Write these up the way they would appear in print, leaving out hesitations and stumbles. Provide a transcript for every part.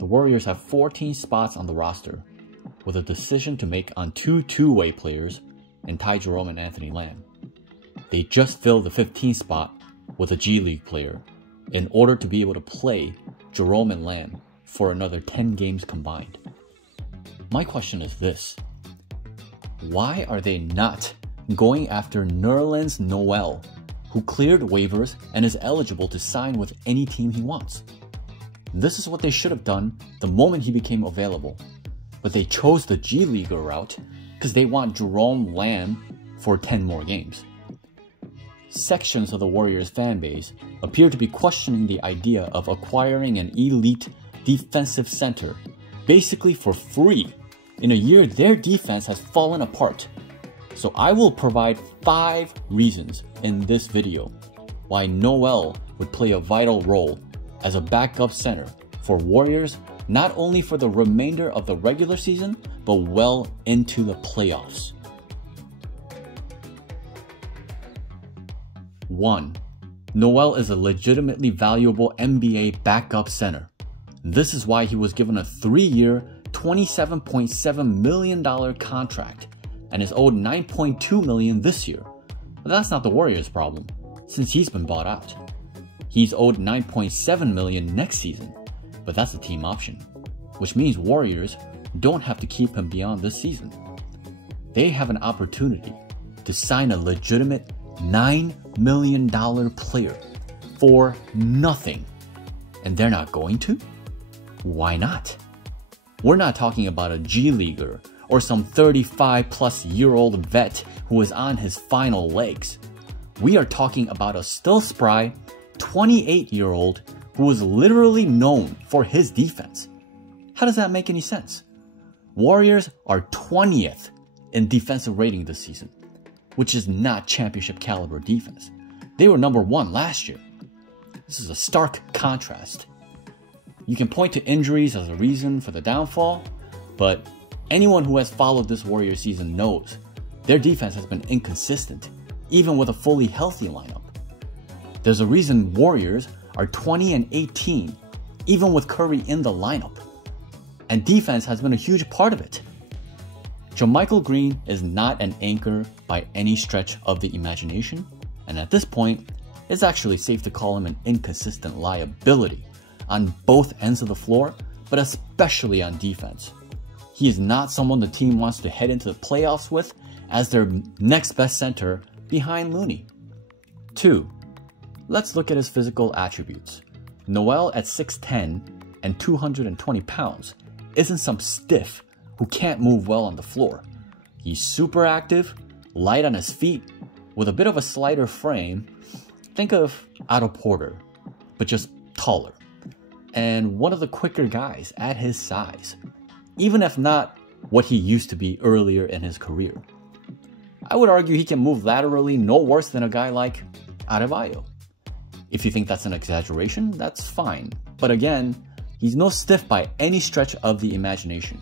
The Warriors have 14 spots on the roster, with a decision to make on two two-way players in Ty Jerome and Anthony Lamb. They just filled the 15th spot with a G League player in order to be able to play Jerome and Lamb for another 10 games combined. My question is this: why are they not going after Nerlens Noel, who cleared waivers and is eligible to sign with any team he wants? This is what they should have done the moment he became available, but they chose the G League route because they want Jerome Lamb for 10 more games. Sections of the Warriors fan base appear to be questioning the idea of acquiring an elite defensive center basically for free in a year their defense has fallen apart. So I will provide 5 reasons in this video why Noel would play a vital role as a backup center for Warriors, not only for the remainder of the regular season, but well into the playoffs. 1. Noel is a legitimately valuable NBA backup center. This is why he was given a 3-year, $27.7 million contract and is owed $9.2 million this year. But that's not the Warriors' problem, since he's been bought out. He's owed $9.7 million next season, but that's a team option, which means Warriors don't have to keep him beyond this season. They have an opportunity to sign a legitimate $9 million player for nothing, and they're not going to? Why not? We're not talking about a G Leaguer or some 35-plus-year-old vet who is on his final legs. We are talking about a still spry 28-year-old who is literally known for his defense. How does that make any sense? Warriors are 20th in defensive rating this season, which is not championship caliber defense. They were number 1 last year. This is a stark contrast. You can point to injuries as a reason for the downfall, but anyone who has followed this Warriors season knows their defense has been inconsistent, even with a fully healthy lineup. There's a reason Warriors are 20-18, even with Curry in the lineup, and defense has been a huge part of it. JaMychal Green is not an anchor by any stretch of the imagination, and at this point, it's actually safe to call him an inconsistent liability on both ends of the floor, but especially on defense. He is not someone the team wants to head into the playoffs with as their next best center behind Looney. 2. Let's look at his physical attributes. Noel at 6'10 and 220 pounds isn't some stiff who can't move well on the floor. He's super active, light on his feet, with a bit of a slighter frame. Think of Otto Porter, but just taller, and one of the quicker guys at his size, even if not what he used to be earlier in his career. I would argue he can move laterally no worse than a guy like Adebayo. If you think that's an exaggeration, that's fine, but again, he's no stiff by any stretch of the imagination.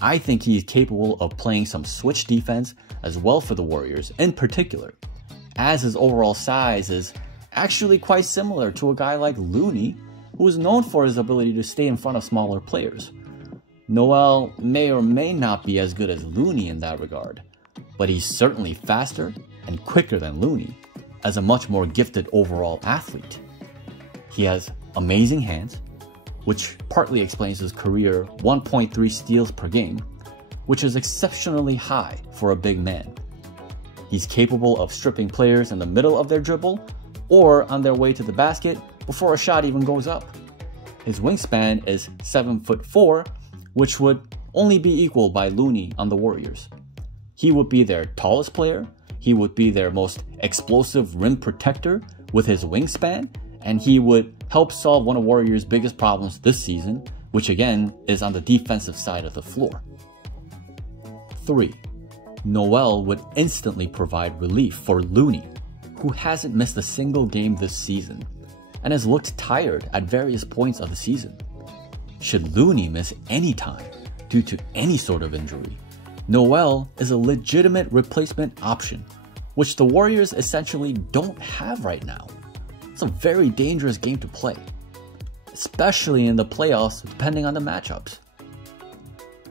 I think he is capable of playing some switch defense as well for the Warriors in particular, as his overall size is actually quite similar to a guy like Looney, who is known for his ability to stay in front of smaller players. Noel may or may not be as good as Looney in that regard, but he's certainly faster and quicker than Looney as a much more gifted overall athlete. He has amazing hands, which partly explains his career 1.3 steals per game, which is exceptionally high for a big man. He's capable of stripping players in the middle of their dribble or on their way to the basket before a shot even goes up. His wingspan is 7'4", which would only be equaled by Looney on the Warriors. He would be their tallest player, he would be their most explosive rim protector with his wingspan, and he would help solve one of Warriors' biggest problems this season, which again is on the defensive side of the floor. 3. Noel would instantly provide relief for Looney, who hasn't missed a single game this season and has looked tired at various points of the season. Should Looney miss any time due to any sort of injury, Noel is a legitimate replacement option, which the Warriors essentially don't have right now. It's a very dangerous game to play. especially in the playoffs depending on the matchups.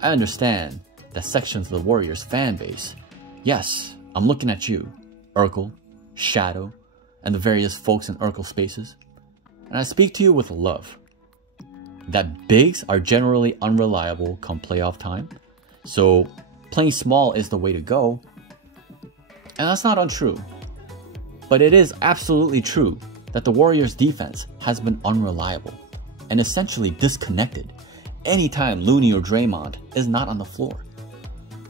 I understand that sections of the Warriors fan base, yes, I'm looking at you, Urkel, Shadow, and the various folks in Urkel spaces, and I speak to you with love. That bigs are generally unreliable come playoff time, so playing small is the way to go. And that's not untrue. But it is absolutely true that the Warriors' defense has been unreliable and essentially disconnected anytime Looney or Draymond is not on the floor.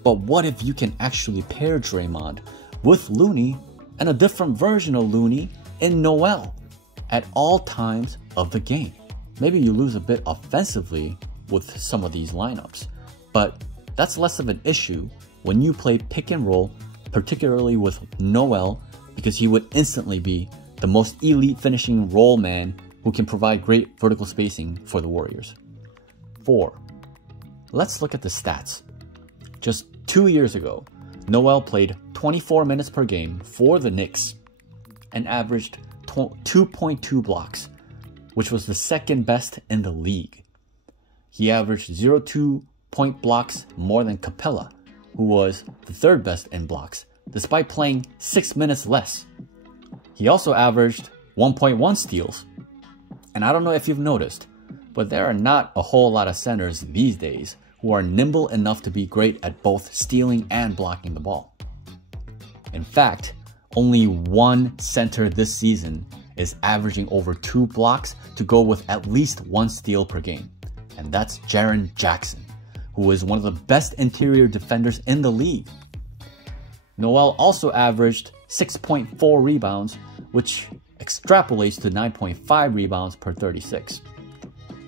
But what if you can actually pair Draymond with Looney and a different version of Looney in Noel at all times of the game? Maybe you lose a bit offensively with some of these lineups, but that's less of an issue when you play pick and roll, particularly with Noel, because he would instantly be the most elite finishing roll man who can provide great vertical spacing for the Warriors. 4. Let's look at the stats. Just 2 years ago, Noel played 24 minutes per game for the Knicks and averaged 2.2 blocks, which was the second best in the league. He averaged 0.2 point blocks more than Capella, who was the third best in blocks, despite playing 6 minutes less. He also averaged 1.1 steals. And I don't know if you've noticed, but there are not a whole lot of centers these days who are nimble enough to be great at both stealing and blocking the ball. In fact, only one center this season is averaging over 2 blocks to go with at least 1 steal per game. And that's Jaren Jackson, who is one of the best interior defenders in the league. Noel also averaged 6.4 rebounds, which extrapolates to 9.5 rebounds per 36.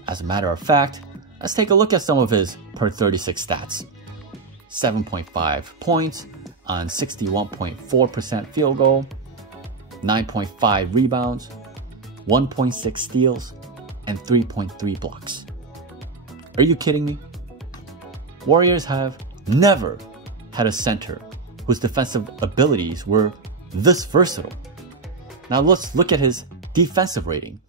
As a matter of fact, let's take a look at some of his per 36 stats. 7.5 points on 61.4% field goal, 9.5 rebounds, 1.6 steals, and 3.3 blocks. Are you kidding me? Warriors have never had a center whose defensive abilities were this versatile. Now let's look at his defensive rating.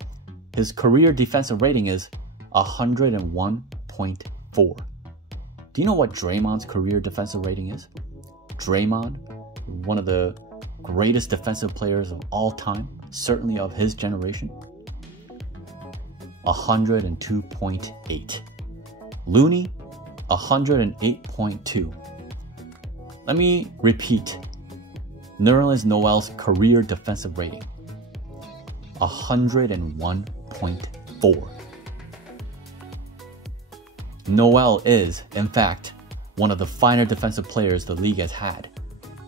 His career defensive rating is 101.4. Do you know what Draymond's career defensive rating is? Draymond, one of the greatest defensive players of all time, certainly of his generation, 102.8. Looney, 108.2. Let me repeat Nerlens Noel's career defensive rating, 101.4. Noel is, in fact, one of the finer defensive players the league has had.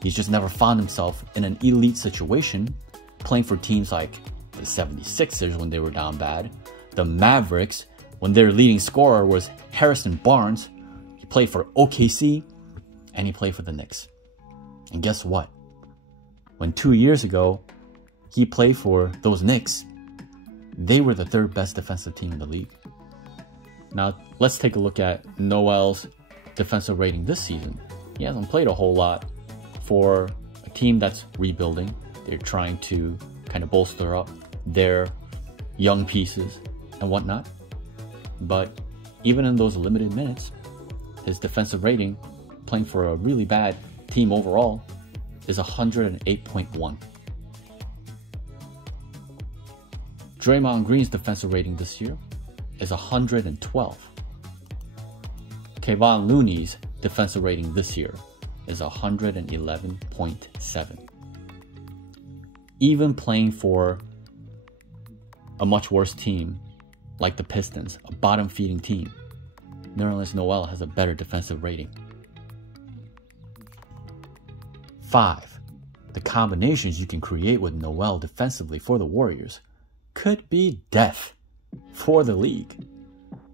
He's just never found himself in an elite situation, playing for teams like the 76ers when they were down bad, the Mavericks when their leading scorer was Harrison Barnes. He played for OKC, and he played for the Knicks. And guess what? When 2 years ago, he played for those Knicks, they were the third best defensive team in the league. Now, let's take a look at Noel's defensive rating this season. He hasn't played a whole lot for a team that's rebuilding. They're trying to kind of bolster up their young pieces and whatnot. But even in those limited minutes, his defensive rating, playing for a really bad team overall, is 108.1. Draymond Green's defensive rating this year is 112. Kevon Looney's defensive rating this year is 111.7. Even playing for a much worse team like the Pistons, a bottom-feeding team, Nerlens Noel has a better defensive rating. 5. The combinations you can create with Noel defensively for the Warriors could be death for the league.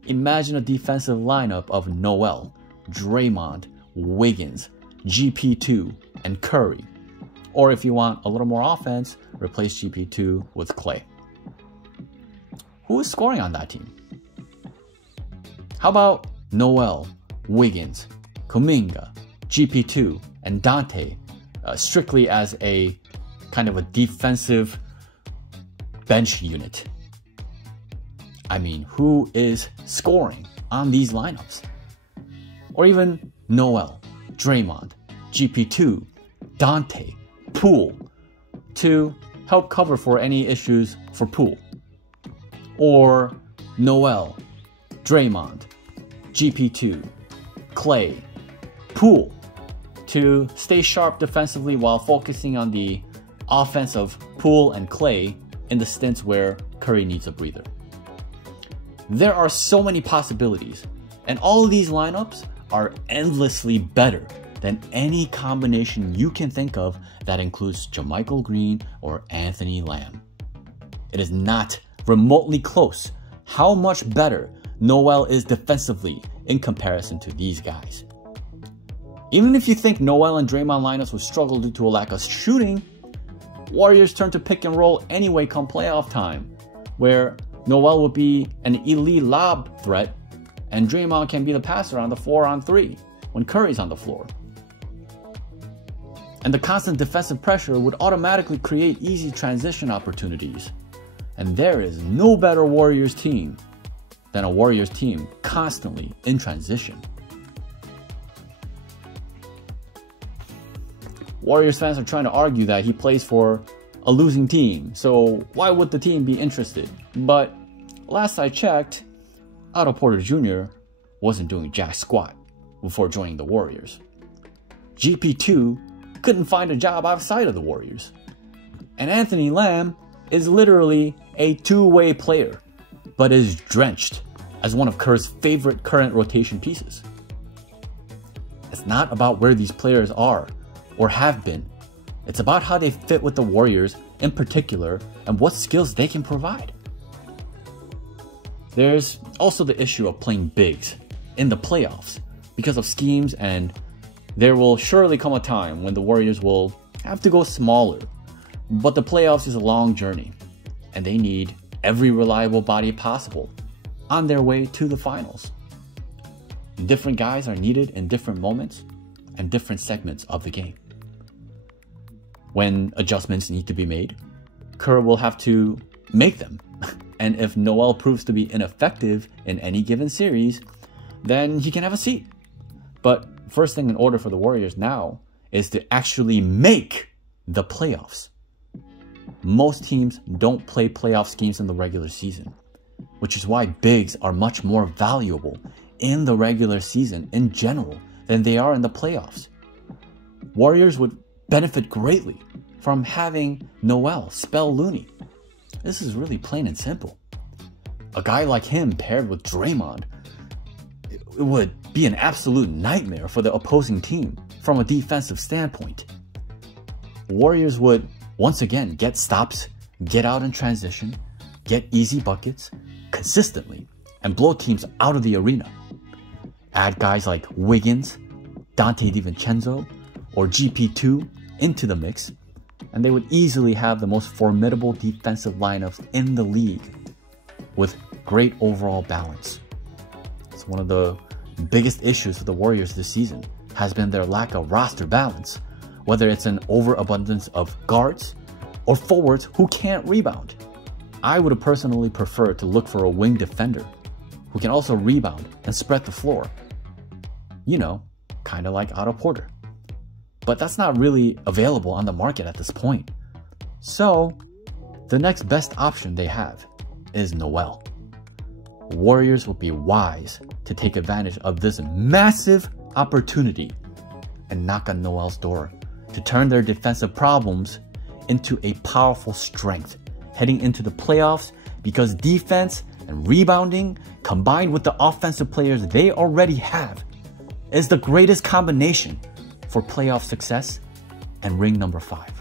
Imagine a defensive lineup of Noel, Draymond, Wiggins, GP2, and Curry. Or if you want a little more offense, replace GP2 with Clay. Who is scoring on that team? How about Noel, Wiggins, Kuminga, GP2, and Dante, strictly as a kind of a defensive bench unit? I mean, who is scoring on these lineups? Or even Noel, Draymond, GP2, Dante, Poole, to help cover for any issues for Poole. Or Noel, Draymond, GP2, Clay, Poole, to stay sharp defensively while focusing on the offense of Poole and Clay in the stints where Curry needs a breather. There are so many possibilities, and all of these lineups are endlessly better than any combination you can think of that includes JaMychal Green or Anthony Lamb. It is not remotely close how much better Noel is defensively in comparison to these guys. Even if you think Noel and Draymond lineups would struggle due to a lack of shooting, Warriors turn to pick and roll anyway come playoff time, where Noel would be an elite lob threat and Draymond can be the passer on the 4-on-3 when Curry's on the floor. And the constant defensive pressure would automatically create easy transition opportunities. And there is no better Warriors team than a Warriors team constantly in transition. Warriors fans are trying to argue that he plays for a losing team, so why would the team be interested? But last I checked, Otto Porter Jr. wasn't doing jack squat before joining the Warriors. GP2 couldn't find a job outside of the Warriors. And Anthony Lamb is literally a two-way player, but is drenched as one of Kerr's favorite current rotation pieces. It's not about where these players are or have been. It's about how they fit with the Warriors in particular and what skills they can provide. There's also the issue of playing bigs in the playoffs because of schemes, and there will surely come a time when the Warriors will have to go smaller. But the playoffs is a long journey, and they need every reliable body possible on their way to the finals. Different guys are needed in different moments and different segments of the game. When adjustments need to be made, Kerr will have to make them. And if Noel proves to be ineffective in any given series, then he can have a seat. But first thing in order for the Warriors now is to actually make the playoffs. Most teams don't play playoff schemes in the regular season, which is why bigs are much more valuable in the regular season in general than they are in the playoffs. Warriors would benefit greatly from having Noel spell Looney. This is really plain and simple. A guy like him paired with Draymond, it would be an absolute nightmare for the opposing team from a defensive standpoint. Warriors would once again get stops, get out in transition, get easy buckets consistently, and blow teams out of the arena. Add guys like Wiggins, Dante DiVincenzo, or GP2 into the mix, and they would easily have the most formidable defensive lineups in the league with great overall balance. It's one of the biggest issues for the Warriors this season has been their lack of roster balance, whether it's an overabundance of guards or forwards who can't rebound. I would have personally preferred to look for a wing defender who can also rebound and spread the floor. You know, kind of like Otto Porter. But that's not really available on the market at this point. So, the next best option they have is Noel. Warriors would be wise to take advantage of this massive opportunity and knock on Noel's door to turn their defensive problems into a powerful strength heading into the playoffs, because defense and rebounding combined with the offensive players they already have is the greatest combination for playoff success and ring number 5.